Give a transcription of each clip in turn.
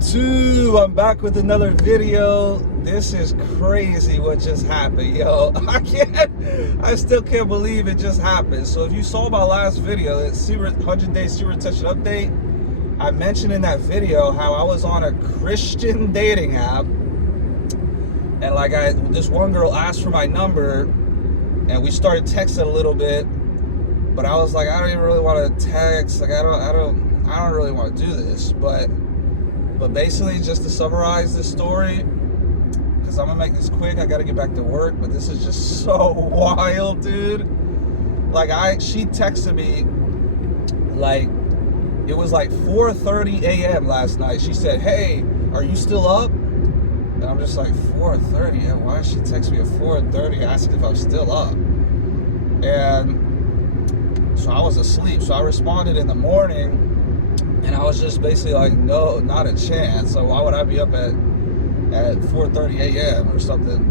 YouTube. I'm back with another video. This is crazy what just happened, yo. I still can't believe it just happened. So if you saw my last video, that 100-day super retention update, I mentioned in that video how I was on a Christian dating app, and this one girl asked for my number, and we started texting a little bit, but I was like, I don't even really want to text. Like I don't really want to do this, but basically, just to summarize this story, because I'm gonna make this quick, I gotta get back to work, but this is just so wild, dude. She texted me, it was 4:30 a.m. last night. She said, hey, are you still up? And I'm just like, 4:30? Why did she text me at 4:30 asking if I'm still up? And so I was asleep, so I responded in the morning, and I was just basically like, no, not a chance. So why would I be up at 4:30 a.m. or something?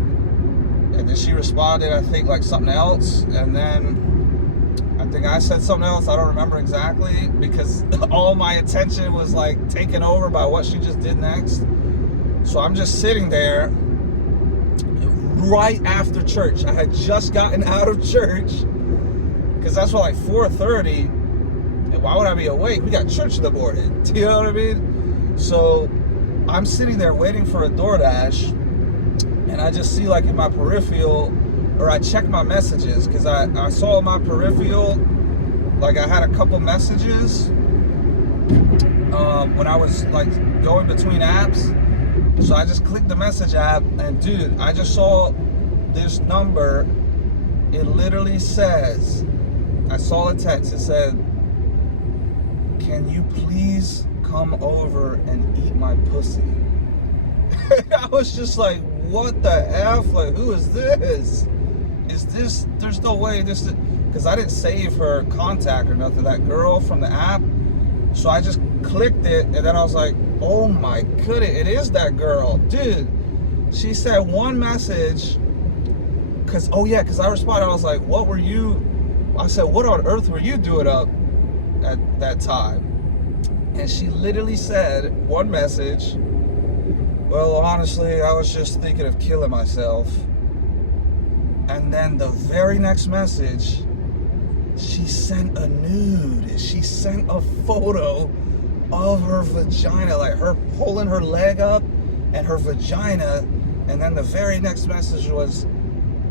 And then she responded, I think, something else. And then I think I said something else. I don't remember exactly, because all my attention was taken over by what she just did next. So I'm just sitting there right after church. I had just gotten out of church, because that's what, 4:30. And why would I be awake? We got church in the morning. Do you know what I mean? So I'm sitting there waiting for a DoorDash, and I just see in my peripheral, or I check my messages, because I saw in my peripheral, I had a couple messages when I was going between apps. So I just clicked the message app, and dude, I just saw this number. It literally says, I saw a text, it said, can you please come over and eat my pussy? I was just like, what the F? Who is this? There's no way this is, because I didn't save her contact or nothing, that girl from the app. So I just clicked it, and then I was like, oh my goodness, it is that girl. Dude, she said one message, because I responded, I was like, I said, what on earth were you doing up at that time? And she literally said one message, well, honestly, I was just thinking of killing myself. And then the very next message, she sent a nude. She sent a photo of her vagina, her pulling her leg up and her vagina. And then the very next message was,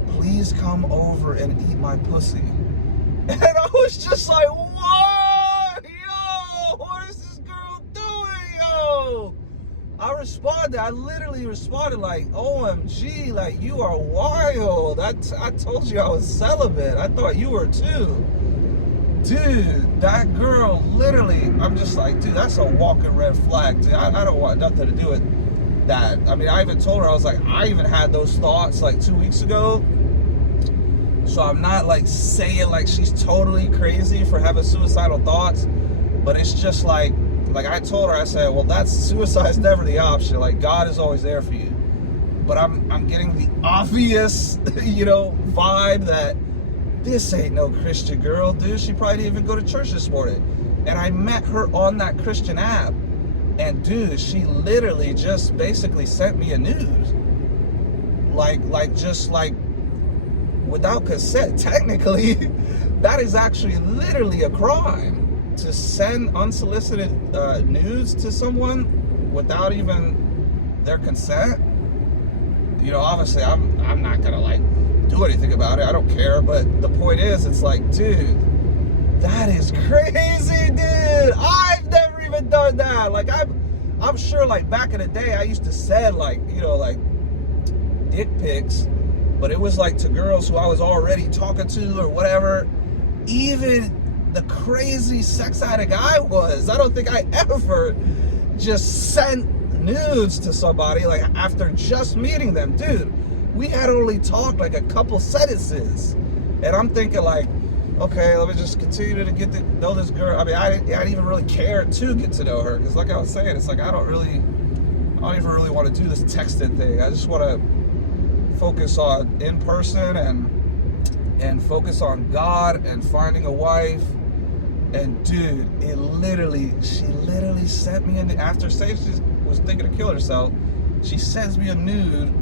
please come over and eat my pussy. And I was just like, what? Yo, what is this girl doing, yo? I literally responded OMG, you are wild. I told you I was celibate. I thought you were too. Dude, that girl, literally, I'm just like, dude, that's a walking red flag, dude. I don't want nothing to do with that. I mean, I even told her, I was like, I even had those thoughts 2 weeks ago. So I'm not saying she's totally crazy for having suicidal thoughts, but it's just I told her, I said, well, suicide's never the option. God is always there for you. But I'm getting the obvious, vibe that this ain't no Christian girl, dude. She probably didn't even go to church this morning. And I met her on that Christian app, and dude, she literally just basically sent me a nude. Without consent. Technically, that is actually literally a crime, to send unsolicited nudes to someone without even their consent. Obviously I'm not gonna do anything about it. I don't care. But the point is, it's dude, that is crazy, dude. I've never even done that. I'm sure back in the day I used to send dick pics, but it was to girls who I was already talking to or whatever. Even the crazy sex addict I was, I don't think I ever just sent nudes to somebody after just meeting them. Dude, we had only talked a couple sentences, and I'm thinking okay, let me just continue to get to know this girl. I mean, I didn't even really care to get to know her, because I was saying, it's I don't even really want to do this texting thing. I just want to focus on in person and focus on God and finding a wife And dude, she literally sent me in, after saying she was thinking to kill herself, she sends me a nude,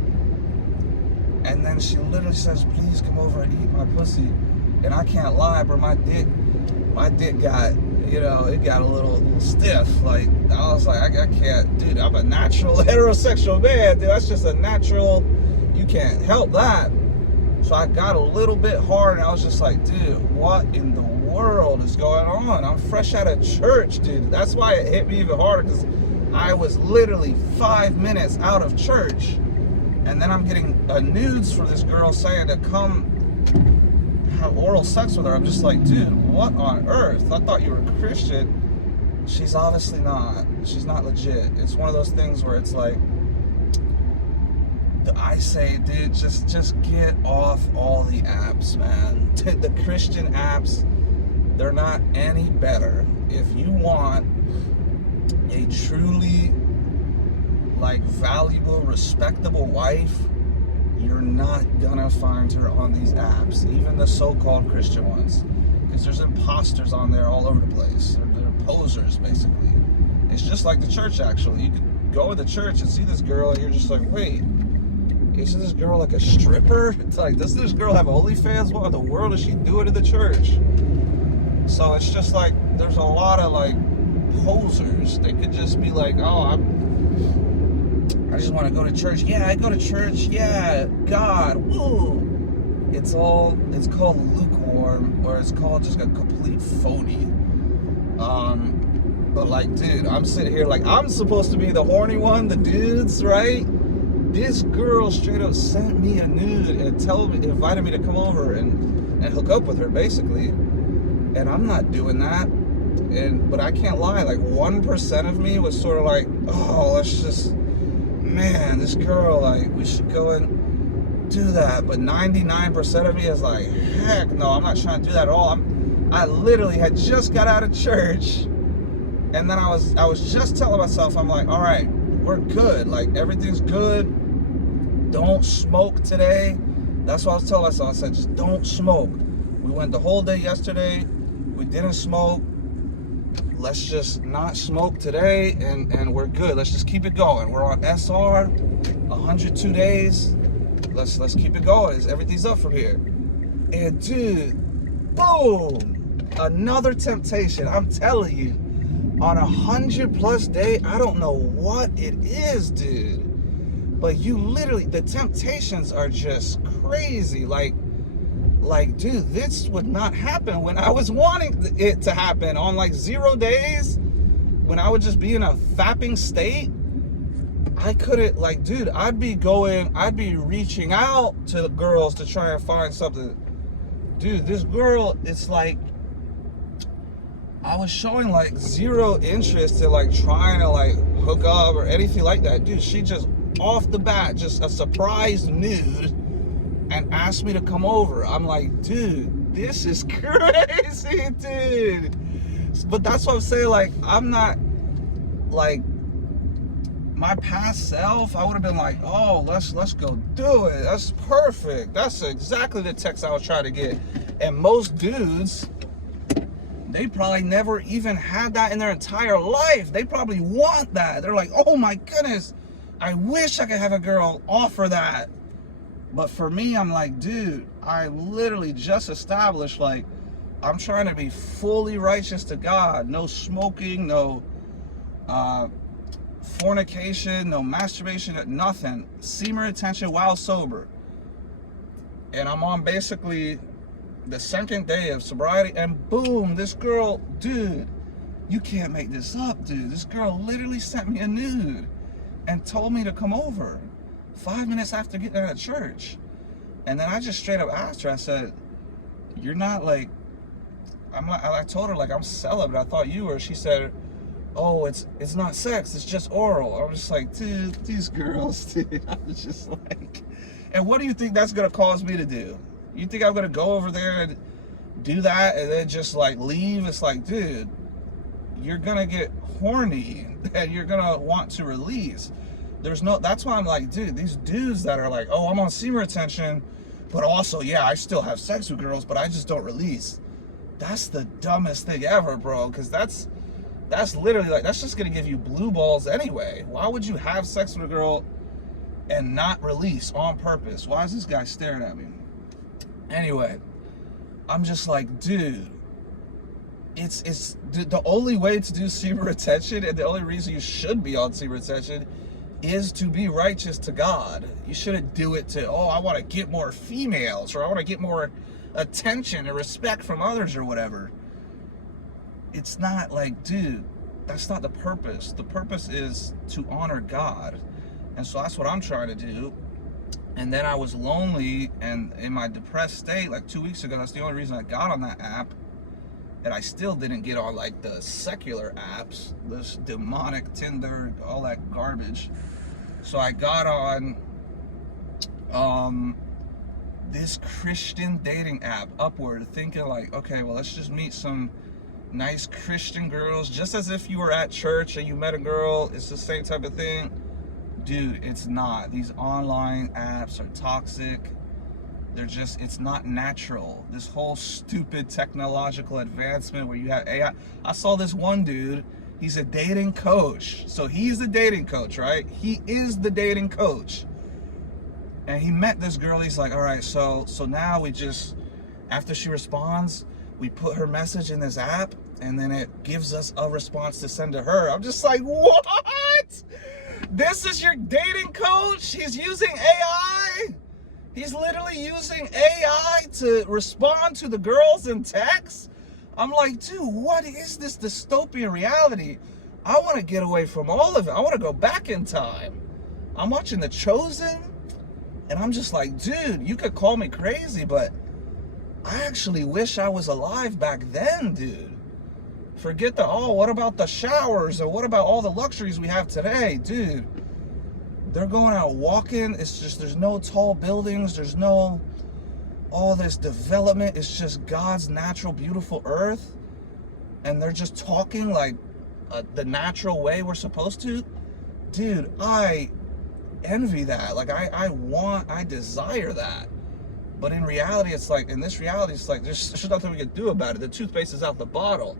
and then she literally says, please come over and eat my pussy. And I can't lie, bro, my dick got, it got a little stiff. Like, I was like, I can't, dude, I'm a natural heterosexual man, dude. That's just a natural, you can't help that. So I got a little bit hard, and I was just like, dude, what in the world is going on? I'm fresh out of church, dude. That's why it hit me even harder, because I was literally 5 minutes out of church, and then I'm getting nudes for this girl saying to come have oral sex with her. I'm just like, dude, what on earth? I thought you were a Christian. She's obviously not. She's not legit. It's one of those things where it's like, I say, dude, just get off all the apps, man. The Christian apps, they're not any better. If you want a truly, like, valuable, respectable wife, you're not gonna find her on these apps, even the so-called Christian ones, because there's imposters on there all over the place. They're posers, basically. It's just like the church, actually. You could go to the church and see this girl, and you're just like, wait, isn't this girl like a stripper? It's like, doesn't this girl have OnlyFans? What in the world is she doing in the church? So it's just like, there's a lot of like posers. They could just be like, oh, I just want to go to church. Yeah, I go to church. Yeah, God, woo. It's called lukewarm, or it's called just a complete phony. But like, dude, I'm sitting here like, I'm supposed to be the horny one, the dudes, right? This girl straight up sent me a nude and invited me to come over and hook up with her, basically. And I'm not doing that. But I can't lie, like 1% of me was sort of like, oh, let's just, man, this girl, like, we should go and do that. But 99% of me is like, heck no, I'm not trying to do that at all. I literally had just got out of church, and then I was just telling myself, I'm like, all right, we're good, like everything's good. Don't smoke today. That's what I was telling myself. I said, just don't smoke. We went the whole day yesterday. We didn't smoke. Let's just not smoke today, and we're good. Let's just keep it going. We're on SR, 102 days. Let's keep it going. Everything's up from here. And dude, boom, another temptation. I'm telling you, on 100+ day, I don't know what it is, dude. But you literally, the temptations are just crazy. Like, dude, this would not happen when I was wanting it to happen on like 0 days, when I would just be in a fapping state. I couldn't, like, dude, I'd be reaching out to the girls to try and find something. Dude, this girl, it's like, I was showing like zero interest in like trying to like hook up or anything like that. Dude, she just off the bat, just a surprise nude, and asked me to come over. I'm like, dude, this is crazy, dude. But that's what I'm saying, like, I'm not, like, my past self, I would have been like, oh, let's go do it. That's perfect. That's exactly the text I was trying to get. And most dudes, they probably never even had that in their entire life. They probably want that. They're like, oh my goodness, I wish I could have a girl offer that. But for me, I'm like, dude, I literally just established, like, I'm trying to be fully righteous to God. No smoking, no fornication, no masturbation, nothing. Semen retention while sober. And I'm on basically the second day of sobriety, and boom, this girl, dude, you can't make this up, dude. This girl literally sent me a nude and told me to come over 5 minutes after getting out of church. And then I just straight up asked her, I said, you're not like, I told her, like, I'm celibate. I thought you were. She said, oh, it's not sex, it's just oral. I was just like, dude, these girls, dude. I was just like, and what do you think that's gonna cause me to do? You think I'm gonna go over there and do that and then just like leave? It's like, dude, you're gonna get horny and you're gonna want to release. That's why I'm like, dude, these dudes that are like, oh, I'm on semen retention, but also, yeah, I still have sex with girls, but I just don't release. That's the dumbest thing ever, bro, because that's literally like, that's just gonna give you blue balls anyway. Why would you have sex with a girl and not release on purpose? Why is this guy staring at me? Anyway, I'm just like, dude, it's the only way to do semen retention, and the only reason you should be on semen retention is to be righteous to God. You shouldn't do it to, oh, I want to get more females, or I want to get more attention and respect from others or whatever. It's not like, dude, that's not the purpose. The purpose is to honor God. And so that's what I'm trying to do. And then I was lonely and in my depressed state like 2 weeks ago. That's the only reason I got on that app. And I still didn't get on like the secular apps, this demonic Tinder, all that garbage. So I got on this Christian dating app, Upward, thinking like, okay, well, let's just meet some nice Christian girls, just as if you were at church and you met a girl. It's the same type of thing. Dude, it's not. These online apps are toxic. They're just, it's not natural. This whole stupid technological advancement where you have AI. I saw this one dude, he's a dating coach. So he's the dating coach, right? He is the dating coach. And he met this girl. He's like, all right, so now we just, after she responds, we put her message in this app, and then it gives us a response to send to her. I'm just like, what? This is your dating coach? He's using AI? He's literally using AI to respond to the girls in text? I'm like, dude, what is this dystopian reality? I want to get away from all of it. I want to go back in time. I'm watching The Chosen, and I'm just like, dude, you could call me crazy, but I actually wish I was alive back then, dude. Forget the, oh, what about the showers? Or what about all the luxuries we have today? Dude, they're going out walking. It's just, there's no tall buildings. There's no, all this development. It's just God's natural, beautiful earth. And they're just talking like the natural way we're supposed to. Dude, I envy that. Like, I desire that. But in reality, it's like, in this reality, it's like, there's nothing we can do about it. The toothpaste is out the bottle.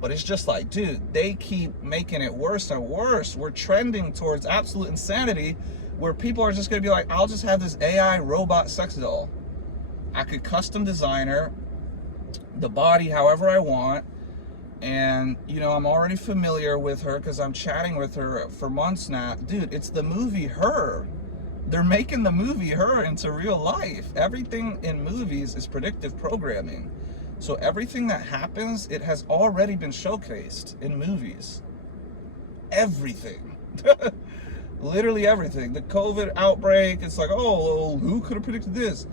But it's just like, dude, they keep making it worse and worse. We're trending towards absolute insanity where people are just going to be like, I'll just have this AI robot sex doll. I could custom design her, the body however I want. And, you know, I'm already familiar with her because I'm chatting with her for months now. Dude, it's the movie Her. They're making the movie Her into real life. Everything in movies is predictive programming. So everything that happens, it has already been showcased in movies. Everything. Literally everything. The COVID outbreak, it's like, oh, who could have predicted this?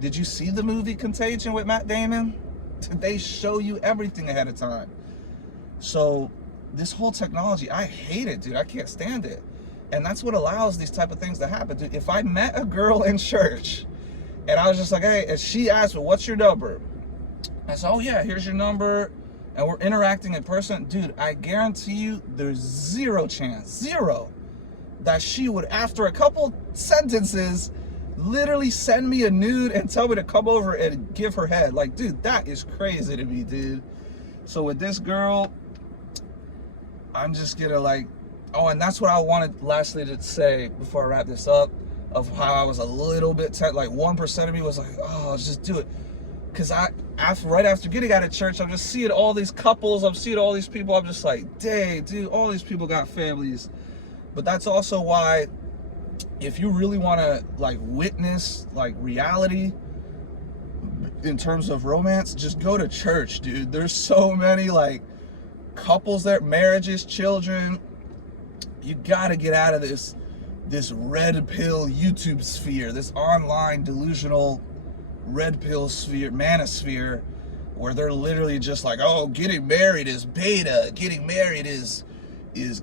Did you see the movie Contagion with Matt Damon? They show you everything ahead of time. So this whole technology, I hate it, dude. I can't stand it. And that's what allows these type of things to happen, dude. If I met a girl in church and I was just like, hey, and she asked me, what's your number? I said, oh yeah, here's your number, and we're interacting in person. Dude, I guarantee you there's zero chance, that she would, after a couple sentences, literally send me a nude and tell me to come over and give her head. Like, dude, that is crazy to me, dude. So with this girl, I'm just gonna like, oh, and that's what I wanted lastly to say before I wrap this up, of how I was a little bit, like 1% of me was like, oh, let's just do it. Because right after getting out of church, I'm just seeing all these couples, I'm seeing all these people, I'm just like, dang, dude, all these people got families. But that's also why, if you really want to like witness like reality in terms of romance, just go to church, dude. There's so many like couples there, marriages, children. You gotta get out of this red pill YouTube sphere, this online delusional red pill sphere, manosphere, where they're literally just like, oh, getting married is beta, getting married is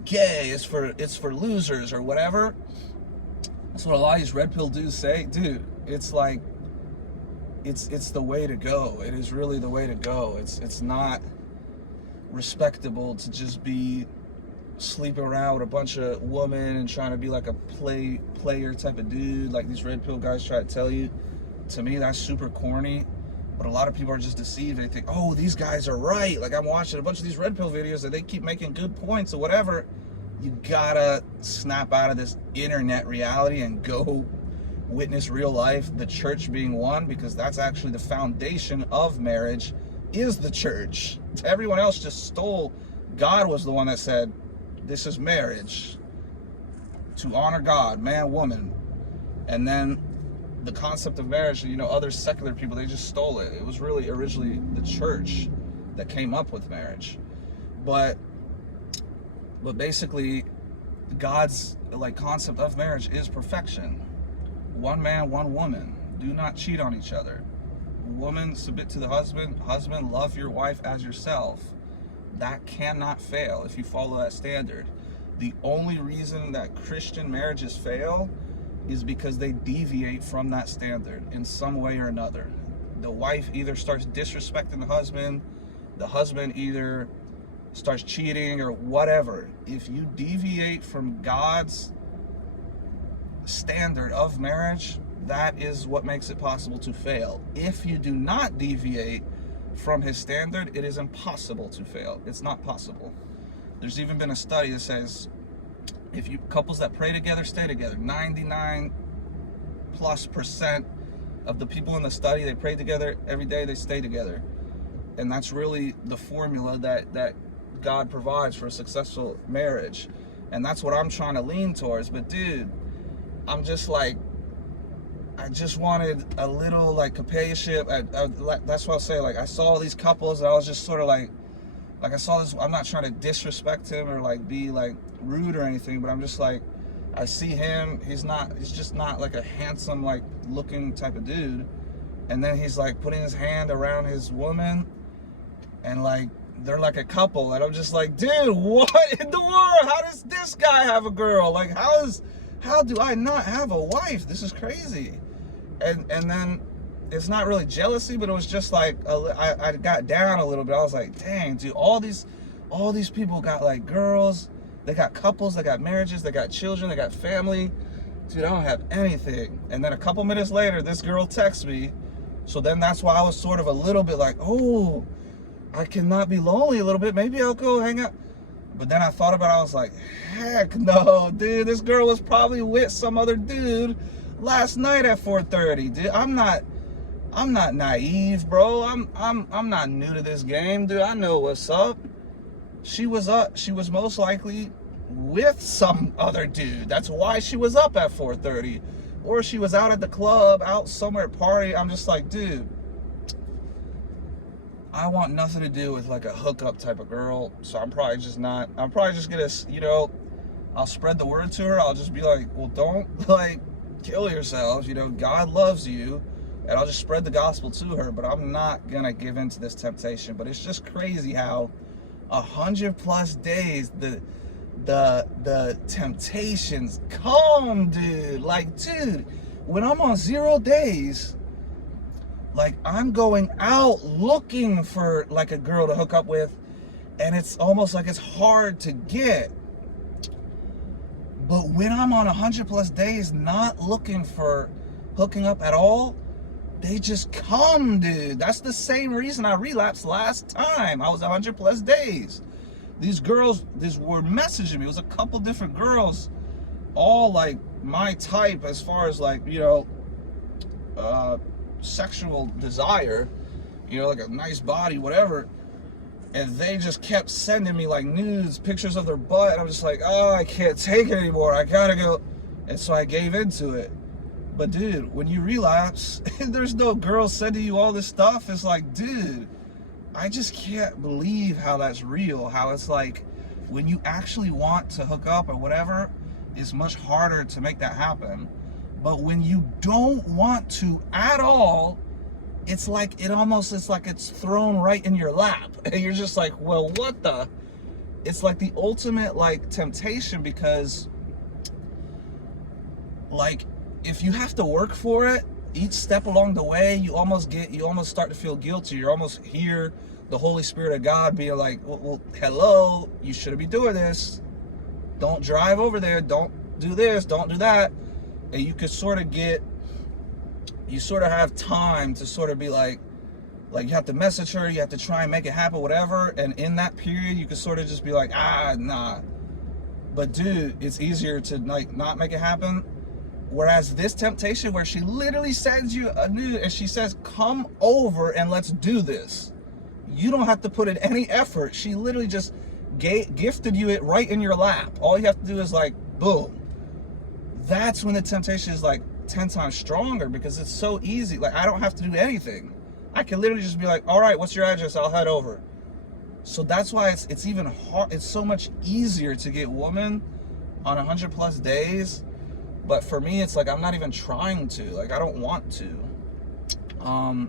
gay, it's for losers or whatever. That's what a lot of these red pill dudes say. Dude, it's like, it's the way to go. It is really the way to go. It's not respectable to just be sleeping around with a bunch of women and trying to be like a player type of dude, like these red pill guys try to tell you. To me, that's super corny. But a lot of people are just deceived. They think, oh, these guys are right. Like, I'm watching a bunch of these red pill videos and they keep making good points or whatever. You gotta snap out of this internet reality and go witness real life, the church being one, because that's actually the foundation of marriage, is the church. Everyone else just stole. God was the one that said, this is marriage, to honor God, man, woman. And then the concept of marriage, other secular people, they just stole it. It was really originally the church that came up with marriage. But basically, God's concept of marriage is perfection. One man, one woman. Do not cheat on each other. Woman, submit to the husband. Husband, love your wife as yourself. That cannot fail if you follow that standard. The only reason that Christian marriages fail is because they deviate from that standard in some way or another. The wife either starts disrespecting the husband either starts cheating or whatever. If you deviate from God's standard of marriage, that is what makes it possible to fail. If you do not deviate from his standard, it is impossible to fail. It's not possible. There's even been a study that says couples that pray together stay together. 99+% of the people in the study, they pray together every day, they stay together. And that's really the formula that God provides for a successful marriage. And that's what I'm trying to lean towards. But dude, I'm just like, I just wanted a little companionship. That's what I'll say. I saw these couples and I was just sort of I saw this. I'm not trying to disrespect him or be rude or anything, but I'm just I see him. He's just not a handsome looking type of dude. And then he's putting his hand around his woman, and they're a couple, and I'm just dude, what in the world? How does this guy have a girl? How do I not have a wife? This is crazy. And then it's not really jealousy, but it was just I got down a little bit. I was dang, dude, all these people got girls, they got couples, they got marriages, they got children, they got family. Dude, I don't have anything. And then a couple minutes later, this girl texts me. So then that's why I was sort of a little bit oh, I cannot be lonely a little bit. Maybe I'll go hang out. But then I thought about it. I was heck no, dude. This girl was probably with some other dude last night at 4:30. Dude, I'm not naive, bro. I'm not new to this game, dude. I know what's up. She was most likely with some other dude. That's why she was up at 4:30. Or she was out at the club, out somewhere partying. I'm just dude, I want nothing to do with a hookup type of girl. So I'm probably just gonna, I'll spread the word to her. I'll just be well, don't kill yourselves. God loves you. And I'll just spread the gospel to her. But I'm not gonna give in to this temptation. But it's just crazy how 100+ days the temptations come, dude. Dude, when I'm on 0 days, I'm going out looking for a girl to hook up with, and it's almost it's hard to get. But when I'm on 100+ days not looking for hooking up at all, they just come, dude. That's the same reason I relapsed last time. I was 100+ days. These girls were messaging me. It was a couple different girls, all my type as far as sexual desire, a nice body, whatever. And they just kept sending me nudes, pictures of their butt. And I'm just oh, I can't take it anymore. I gotta go. And so I gave into it. But dude, when you relapse, there's no girl sending you all this stuff. It's dude, I just can't believe how that's real. How it's when you actually want to hook up or whatever, it's much harder to make that happen. But when you don't want to at all, it's it's thrown right in your lap. And you're just well, what the? It's the ultimate temptation, because if you have to work for it, each step along the way, you almost start to feel guilty. You almost hear the Holy Spirit of God being well, hello, you shouldn't be doing this. Don't drive over there. Don't do this. Don't do that. And you could you have time to sort of be Like, you have to message her, you have to try and make it happen, whatever. And in that period, you can sort of just be like, nah. But dude, it's easier to like not make it happen. Whereas this temptation, where she literally sends you a nude and she says, come over and let's do this. You don't have to put in any effort. She literally just gifted you it right in your lap. All you have to do is like, boom. That's when the temptation is like 10 times stronger, because it's so easy. Like, I don't have to do anything. I can literally just be like, all right, what's your address? I'll head over. So that's why it's even hard. It's so much easier to get women on 100+ days. But for me, it's like, I'm not even trying to. Like, I don't want to.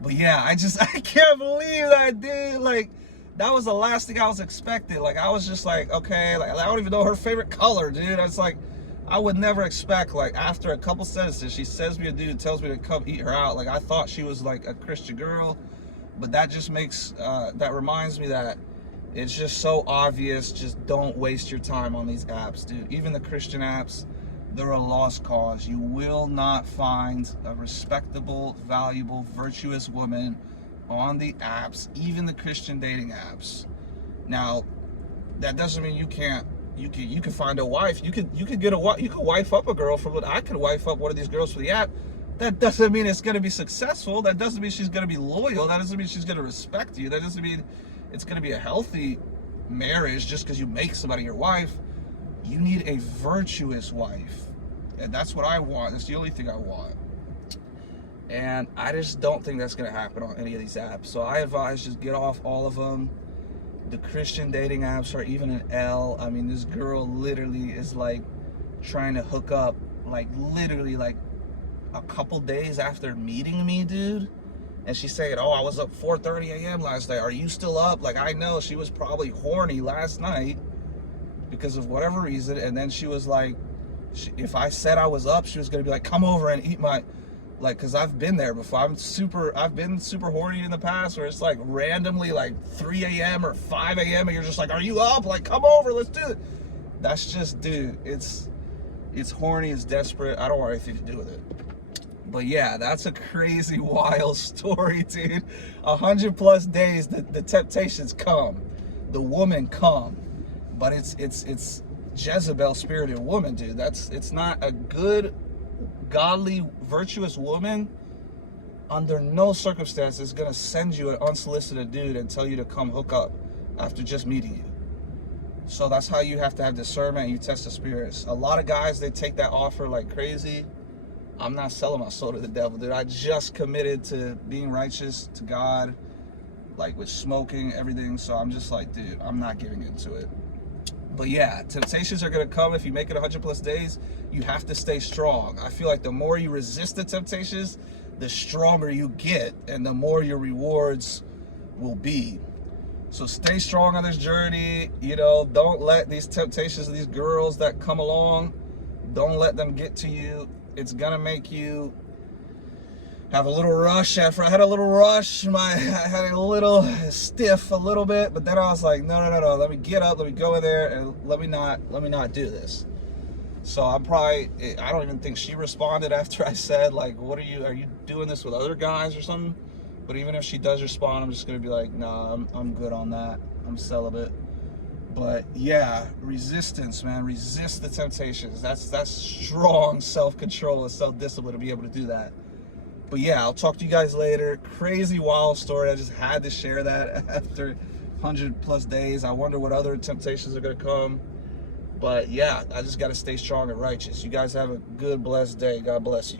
But yeah, I can't believe that, dude. Like, that was the last thing I was expecting. Like, I was just like, okay, like, I don't even know her favorite color, dude. I was like, I would never expect, like, after a couple sentences, she sends me a dude, tells me to come eat her out. Like, I thought she was like a Christian girl, but that just makes, that reminds me that it's just so obvious. Just don't waste your time on these apps, dude. Even the Christian apps, they're a lost cause. You will not find a respectable, valuable, virtuous woman on the apps, even the Christian dating apps. Now, that doesn't mean you can't. You can find a wife. You could wife up a girl from it. I could wife up one of these girls for the app. That doesn't mean it's going to be successful. That doesn't mean she's going to be loyal. That doesn't mean she's going to respect you. That doesn't mean it's going to be a healthy marriage just because you make somebody your wife. You need a virtuous wife. And that's what I want. That's the only thing I want. And I just don't think that's going to happen on any of these apps. So I advise just get off all of them. The Christian dating apps are even an L. I mean, this girl literally is like trying to hook up, like literally like a couple days after meeting me, dude. And she's saying, oh, I was up 4:30 a.m. last night. Are you still up? Like, I know she was probably horny last night because of whatever reason. And then she was like, if I said I was up, she was going to be like, come over and eat my, like, because I've been there before. I've been super horny in the past, where it's like randomly like 3 a.m. or 5 a.m. and you're just like, are you up? Like, come over, let's do it. That's just, dude, it's horny, it's desperate. I don't want anything to do with it. But yeah, that's a crazy, wild story, dude. 100+ days, the temptations come, the woman come, but it's Jezebel spirited woman, dude. It's not a good, godly, virtuous woman. Under no circumstances is gonna send you an unsolicited dude and tell you to come hook up after just meeting you. So that's how you have to have discernment, and you test the spirits. A lot of guys, they take that offer like crazy. I'm not selling my soul to the devil, dude. I just committed to being righteous to God, like with smoking, everything. So I'm just like, dude, I'm not giving into it. But yeah, temptations are going to come. If you make it 100+ days, you have to stay strong. I feel like the more you resist the temptations, the stronger you get, and the more your rewards will be. So stay strong on this journey. You know, don't let these temptations of these girls that come along, don't let them get to you. It's going to make you have a little rush. After I had a little rush, I had a little stiff a little bit, but then I was like, no, let me get up, let me go in there, and let me not do this. So I don't even think she responded after I said, like, are you doing this with other guys or something? But even if she does respond, I'm just gonna be like, nah, I'm good on that. I'm celibate. But yeah, resistance, man. Resist the temptations. That's strong self-control and self-discipline to be able to do that. But yeah, I'll talk to you guys later. Crazy, wild story. I just had to share that after 100+ days. I wonder what other temptations are going to come. But yeah, I just got to stay strong and righteous. You guys have a good, blessed day. God bless you.